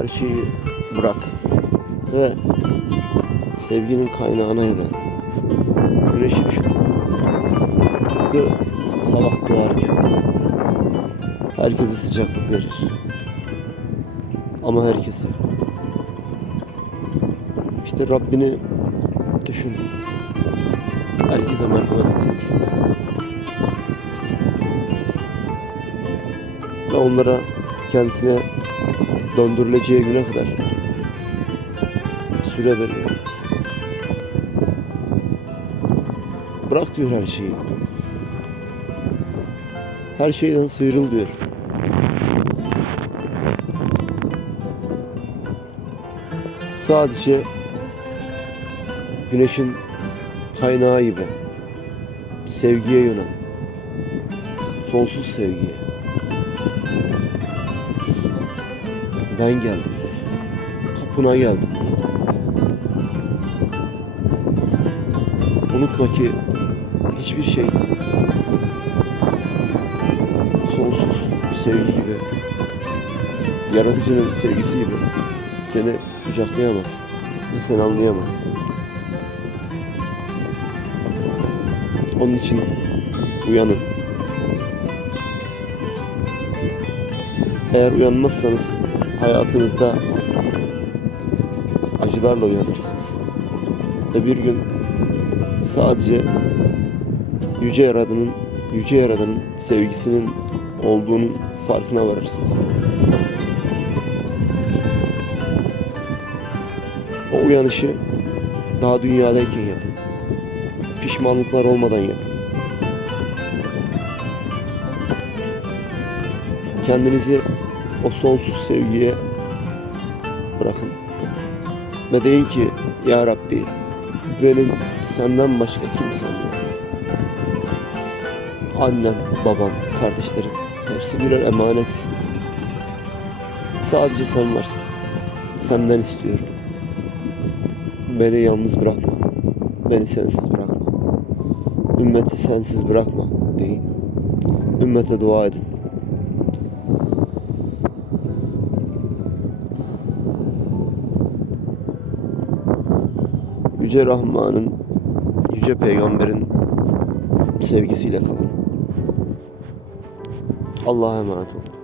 Her şeyi bırak. Ve sevginin kaynağına yönel. Güneşi düşün. Tıpkı sabah doğarken. Herkese sıcaklık verir. Ama herkese. İşte Rabbini düşün. Herkese merhamet ediyor. Ve onlara kendisine döndürüleceği güne kadar süre veriyor. Bırak diyor her şeyi. Her şeyden sıyrıl diyor. Sadece güneşin kaynağı gibi sevgiye yönel. Sonsuz sevgiye. Ben geldim. Kapına geldim. Unutma ki hiçbir şey sonsuz sevgi gibi, yaratıcının sevgisi gibi seni kucaklayamaz ve seni anlayamaz. Onun için uyanın. Eğer uyanmazsanız hayatınızda acılarla uyanırsınız. Ve bir gün sadece yüce yaradanın yüce yaradanın sevgisinin olduğunun farkına varırsınız. O uyanışı daha dünyadayken yapın. Pişmanlıklar olmadan yapın. Kendinizi o sonsuz sevgiye bırakın. Ve deyin ki Ya Rabbi benim senden başka kimsem yok. Annem, babam, kardeşlerim hepsi birer emanet. Sadece sen varsın. Senden istiyorum. Beni yalnız bırakma. Beni sensiz bırakma. Ümmeti sensiz bırakma deyin. Ümmete dua edin. Yüce Rahman'ın, Yüce Peygamber'in sevgisiyle kalın. Allah'a emanet olun.